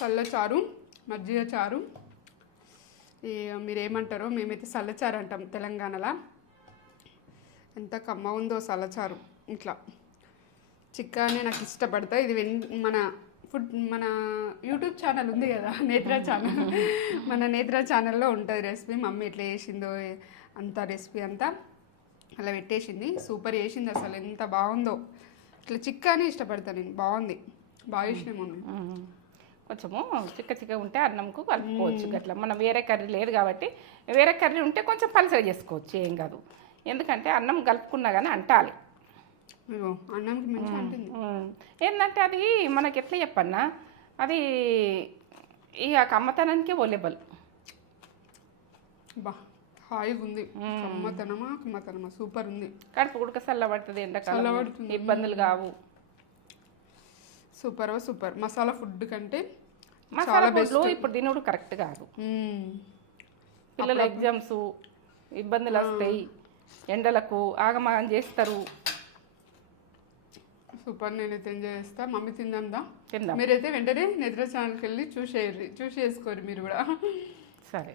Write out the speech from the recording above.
చల్లచారు, మజ్జిగ చారు, మీరేమంటారో మేమైతే చల్లచారు అంటాం తెలంగాణలో. ఎంత కమ్మ ఉందో చల్లచారు. ఇట్లా చిక్కానే నాకు ఇష్టపడతా. ఇది మన యూట్యూబ్ ఛానల్ ఉంది కదా, నేత్ర ఛానల్. మన నేత్ర ఛానల్లో ఉంటుంది రెసిపీ. మమ్మీ ఎట్లా చేసిందో అంత రెసిపీ అంతా అలా పెట్టేసింది. సూపర్ చేసింది అసలు, ఎంత బాగుందో. ఇట్లా చిక్కానే ఇష్టపడతాను నేను. బాగుంది, బాగా చేసిన మమ్మీ. కొంచెము చిక్క ఉంటే అన్నంకు కలుపుకోవచ్చు. అట్లా మనం వేరే కర్రీ లేదు కాబట్టి, వేరే కర్రీ ఉంటే కొంచెం పలసగా చేసుకోవచ్చు, ఏం కాదు. ఎందుకంటే అన్నం కలుపుకున్నా కానీ అంటాలి. అన్నంకి మంచిగా ఉంటుంది. ఏంటంటే అది మనకి ఎట్లా చెప్పన్నా, అది ఇక కమ్మతనానికి ఒలేబుల్. బా హాయిగా ఉంది. కమ్మతనమా సూపర్ ఉంది. కడుపు ఉడక చల్లబడుతుంది, ఎండాకాలం ఇబ్బందులు కావు. సూపర్. మసాలా ఫుడ్ కంటే మసాలా ఫుడ్లు ఇప్పుడు తినుడు కరెక్ట్ కాదు. పిల్లల ఎగ్జామ్స్ ఇబ్బందులు వస్తాయి, ఎండలకు ఆగమాగం చేస్తారు. సూపర్. నేనైతే ఎంజాయ్ చేస్తా. మమ్మీ తిందాం. మీరైతే వెంటనే నిద్ర ఛానల్కి వెళ్ళి చూసేసుకోరు మీరు కూడా. సరే.